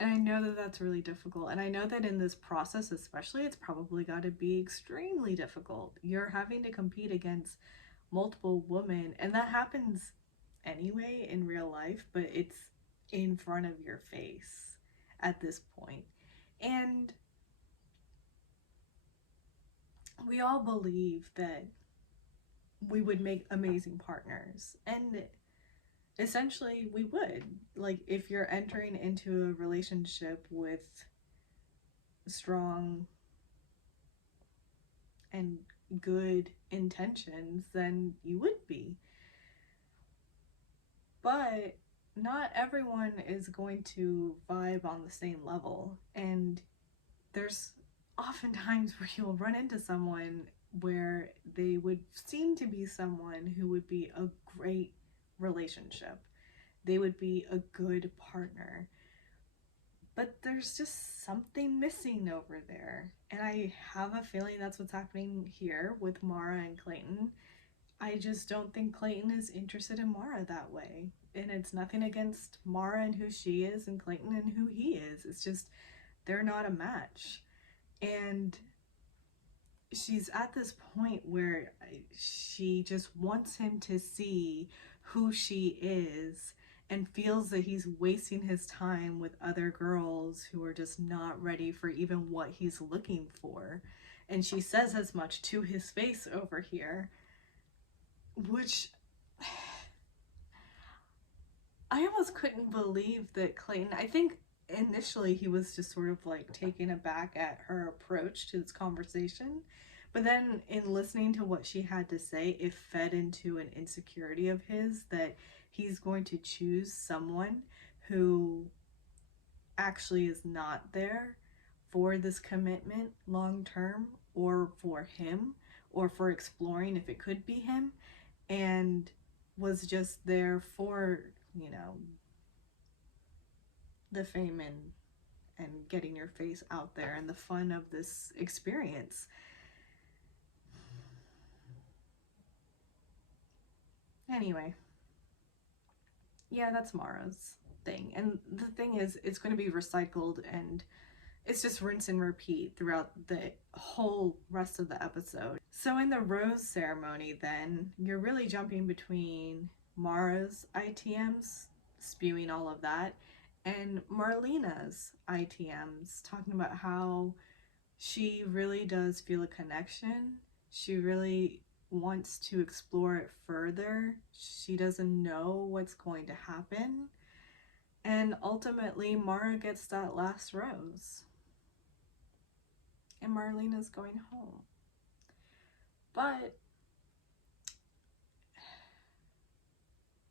And I know that that's really difficult. And I know that in this process, especially, it's probably got to be extremely difficult. You're having to compete against multiple women, and that happens anyway in real life, but it's in front of your face at this point. And we all believe that we would make amazing partners. And essentially, we would. Like, if you're entering into a relationship with strong and good intentions, then you would be. But not everyone is going to vibe on the same level. And there's oftentimes where you'll run into someone where they would seem to be someone who would be a great relationship. They would be a good partner. But there's just something missing over there. And I have a feeling that's what's happening here with Mara and Clayton. I just don't think Clayton is interested in Mara that way. And it's nothing against Mara and who she is and Clayton and who he is. It's just they're not a match. And she's at this point where she just wants him to see who she is and feels that he's wasting his time with other girls who are just not ready for even what he's looking for. And she says as much to his face over here, which I almost couldn't believe that Clayton, I think initially he was just sort of like taken aback at her approach to this conversation. But then in listening to what she had to say, it fed into an insecurity of his that he's going to choose someone who actually is not there for this commitment long term, or for him, or for exploring if it could be him, and was just there for, you know, the fame and getting your face out there and the fun of this experience. Anyway, yeah, that's Mara's thing. And the thing is, it's going to be recycled, and it's just rinse and repeat throughout the whole rest of the episode. So in the rose ceremony, then, you're really jumping between Mara's ITMs, spewing all of that, and Marlena's ITMs, talking about how she really does feel a connection. She really wants to explore it further. She doesn't know what's going to happen. And ultimately, Mara gets that last rose. And Marlena's going home. But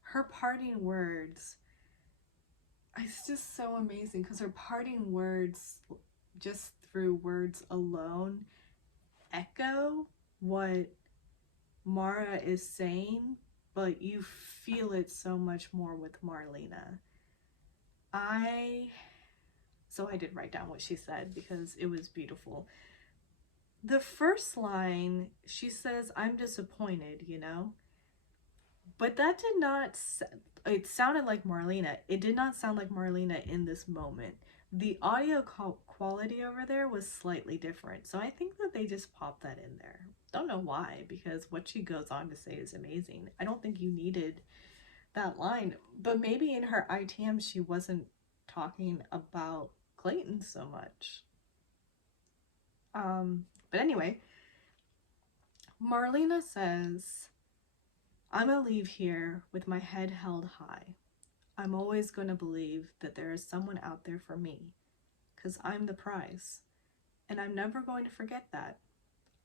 her parting words, it's just so amazing, because her parting words, just through words alone, echo what Mara is saying, but you feel it so much more with Marlena. I did write down what she said because it was beautiful. The first line, she says, "I'm disappointed, you know?" But that did not, it sounded like Marlena. It did not sound like Marlena in this moment. The audio quality over there was slightly different. So I think that they just popped that in there. Don't know why, because what she goes on to say is amazing. I don't think you needed that line. But maybe in her ITM, she wasn't talking about Clayton so much. But anyway, Marlena says, "I'm gonna leave here with my head held high. I'm always gonna believe that there is someone out there for me, because I'm the prize. And I'm never going to forget that.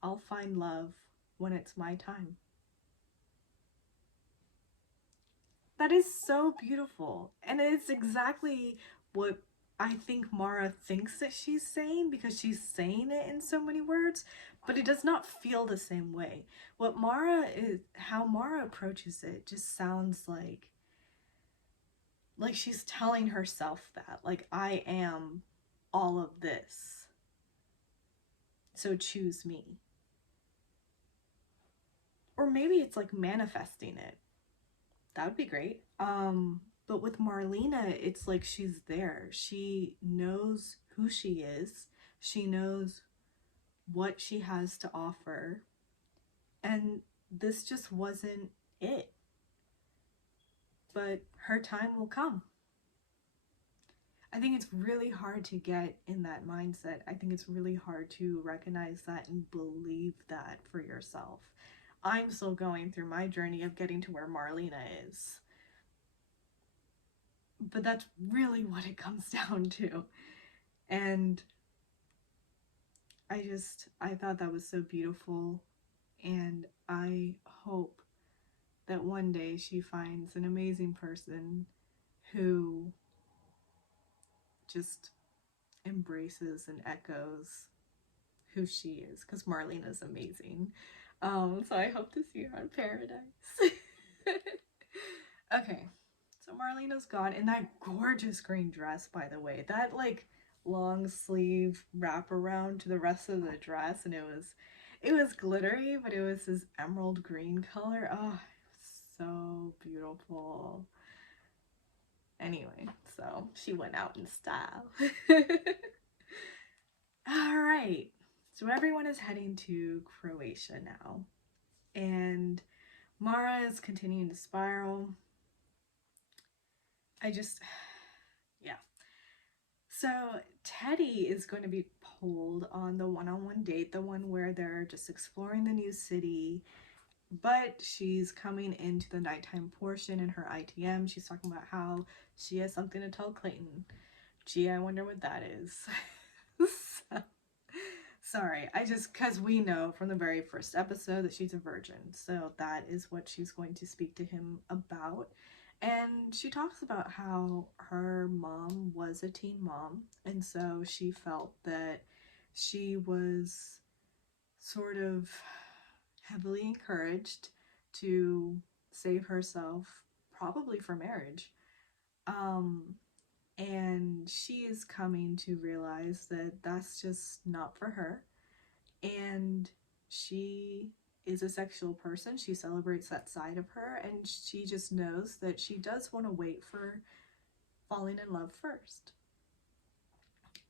I'll find love when it's my time." That is so beautiful. And it's exactly what I think Mara thinks that she's saying, because she's saying it in so many words, but it does not feel the same way. What Mara is, how Mara approaches it just sounds like she's telling herself that, like, I am all of this, so choose me. Or maybe it's like manifesting it. That would be great. But with Marlena, it's like she's there. She knows who she is. She knows what she has to offer. And this just wasn't it. But her time will come. I think it's really hard to get in that mindset. I think it's really hard to recognize that and believe that for yourself. I'm still going through my journey of getting to where Marlena is. But that's really what it comes down to. And I thought that was so beautiful. And I hope that one day she finds an amazing person who just embraces and echoes who she is, because Marlena's amazing. So I hope to see her in paradise. Okay, so Marlena's gone in that gorgeous green dress, by the way. That like long sleeve wrap around to the rest of the dress, and it was glittery, but it was this emerald green color. Oh, it was so beautiful. Anyway, so she went out in style. All right. So everyone is heading to Croatia now. And Mara is continuing to spiral. Yeah. So Teddy is going to be pulled on the one-on-one date, the one where they're just exploring the new city. But she's coming into the nighttime portion in her ITM. She's talking about how she has something to tell Clayton. Gee, I wonder what that is. So, sorry, because we know from the very first episode that she's a virgin. So that is what she's going to speak to him about. And she talks about how her mom was a teen mom. And so she felt that she was sort of heavily encouraged to save herself, probably for marriage. And she is coming to realize that that's just not for her. And she is a sexual person. She celebrates that side of her, and she just knows that she does want to wait for falling in love first.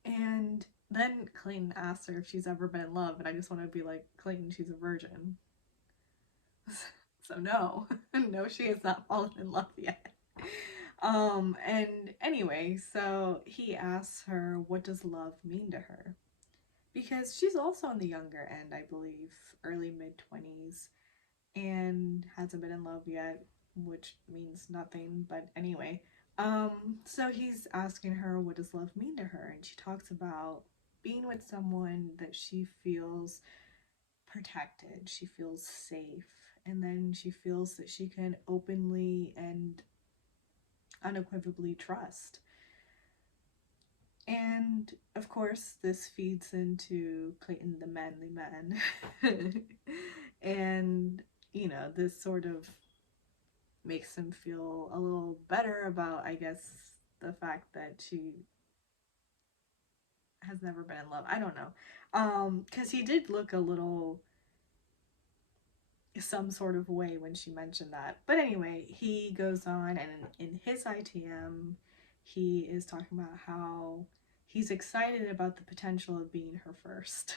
And then Clayton asks her if she's ever been in love, and I just want to be like, Clayton, she's a virgin. So no, no, she has not fallen in love yet. And anyway, so he asks her, what does love mean to her? Because she's also on the younger end, I believe, early mid-20s, and hasn't been in love yet, which means nothing, but anyway. So he's asking her, what does love mean to her? And she talks about being with someone that she feels protected, she feels safe, and then she feels that she can openly and unequivocally trust. And of course, this feeds into Clayton the manly man. And, this sort of makes him feel a little better about, I guess, the fact that she has never been in love. I don't know. Because he did look a little some sort of way when she mentioned that. But anyway, he goes on, and in his ITM, he is talking about how he's excited about the potential of being her first.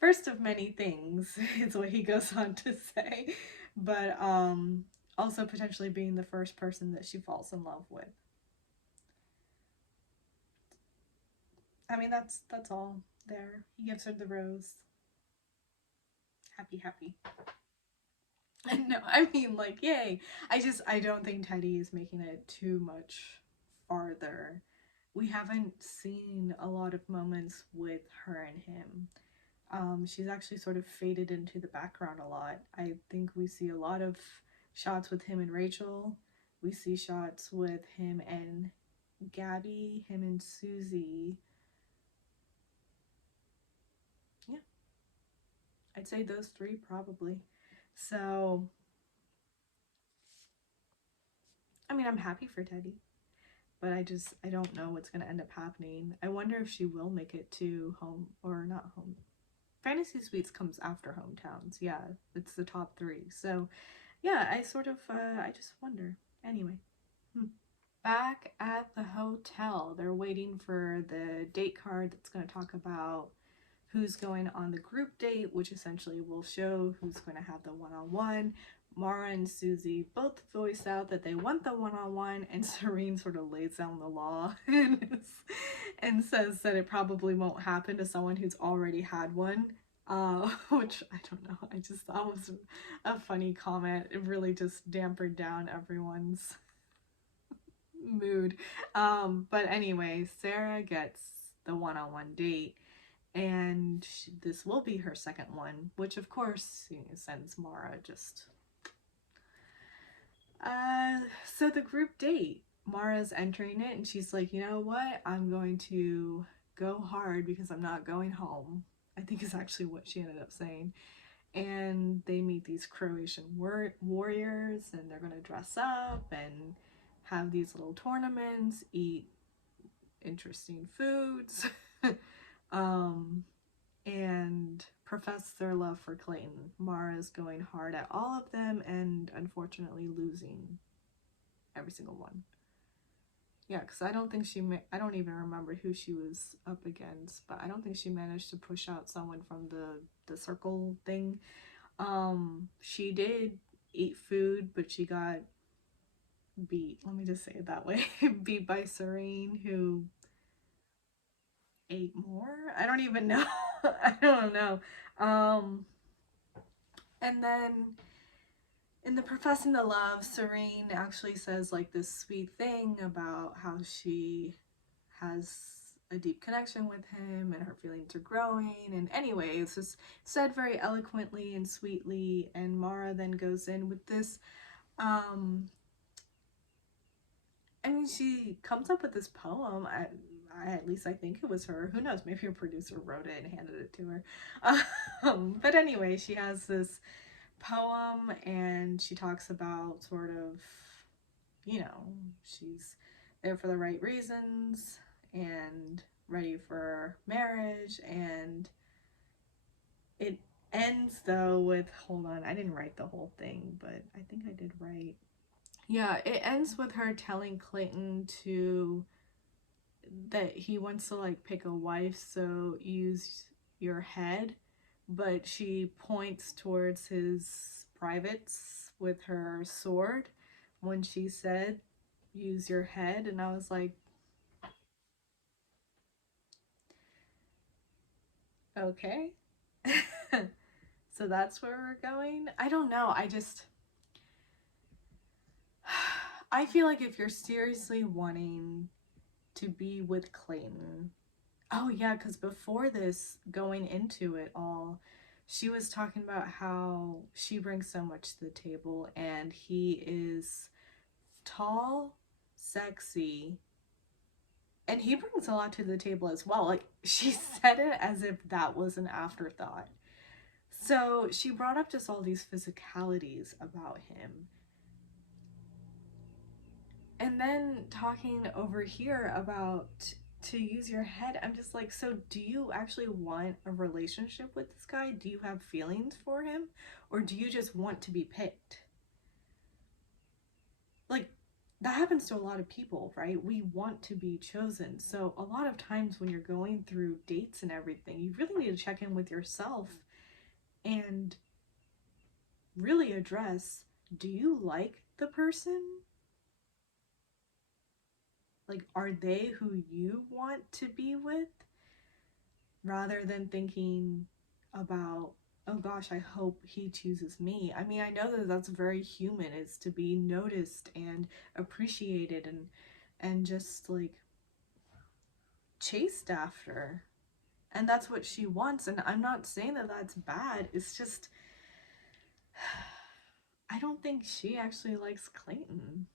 First of many things is what he goes on to say, but also potentially being the first person that she falls in love with. I mean, that's all there. He gives her the rose. Happy, happy. No, I mean, like, yay. I don't think Teddy is making it too much farther. We haven't seen a lot of moments with her and him. She's actually sort of faded into the background a lot. I think we see a lot of shots with him and Rachel. We see shots with him and Gabby, him and Susie. Yeah, I'd say those three probably. So, I mean, I'm happy for Teddy, but I don't know what's going to end up happening. I wonder if she will make it to home, or not home. Fantasy Suites comes after Hometowns. Yeah, it's the top three. So, yeah, I just wonder. Anyway. Back at the hotel, they're waiting for the date card that's going to talk about who's going on the group date, which essentially will show who's going to have the one-on-one. Mara and Susie both voice out that they want the one-on-one, and Serene sort of lays down the law and says that it probably won't happen to someone who's already had one. Which I don't know. I just thought was a funny comment. It really just dampened down everyone's mood. But anyway, Sarah gets the one-on-one date, and this will be her second one, which of course sends Mara just. So the group date, Mara's entering it, and she's like, you know what? I'm going to go hard because I'm not going home. I think is actually what she ended up saying. And they meet these Croatian warriors, and they're going to dress up and have these little tournaments, eat interesting foods, and profess their love for Clayton. Mara's going hard at all of them and unfortunately losing every single one. Yeah, because I don't think I don't even remember who she was up against, but I don't think she managed to push out someone from the circle thing. She did eat food, but she got beat. Let me just say it that way. Beat by Serene, who ate more. I don't even know. I don't know. Um, and then in the professing the love, Serene actually says like this sweet thing about how she has a deep connection with him and her feelings are growing. And anyway, it's just said very eloquently and sweetly. And Mara then goes in with this. I mean, she comes up with this poem. At least I think it was her. Who knows? Maybe a producer wrote it and handed it to her. But anyway, she has this poem and she talks about sort of, she's there for the right reasons and ready for marriage. And it ends though with, hold on, I didn't write the whole thing, but I think I did write. Yeah, it ends with her telling Clayton that he wants to like pick a wife, so use your head, but she points towards his privates with her sword when she said use your head, and I was like, okay. So that's where we're going. I don't know. I feel like if you're seriously wanting to be with Clayton. Oh, yeah, because before this, going into it all, she was talking about how she brings so much to the table and he is tall, sexy, and he brings a lot to the table as well. Like, she said it as if that was an afterthought. So she brought up just all these physicalities about him. And then talking over here about to use your head, I'm just like, so do you actually want a relationship with this guy? Do you have feelings for him? Or do you just want to be picked? Like, that happens to a lot of people, right? We want to be chosen. So a lot of times when you're going through dates and everything, you really need to check in with yourself and really address, do you like the person? Like, are they who you want to be with? Rather than thinking about, oh gosh, I hope he chooses me. I mean, I know that that's very human, is to be noticed and appreciated and just like chased after. And that's what she wants. And I'm not saying that that's bad. It's just, I don't think she actually likes Clayton.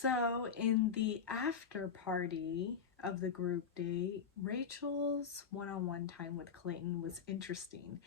So, in the after party of the group date, Rachel's one on one time with Clayton was interesting.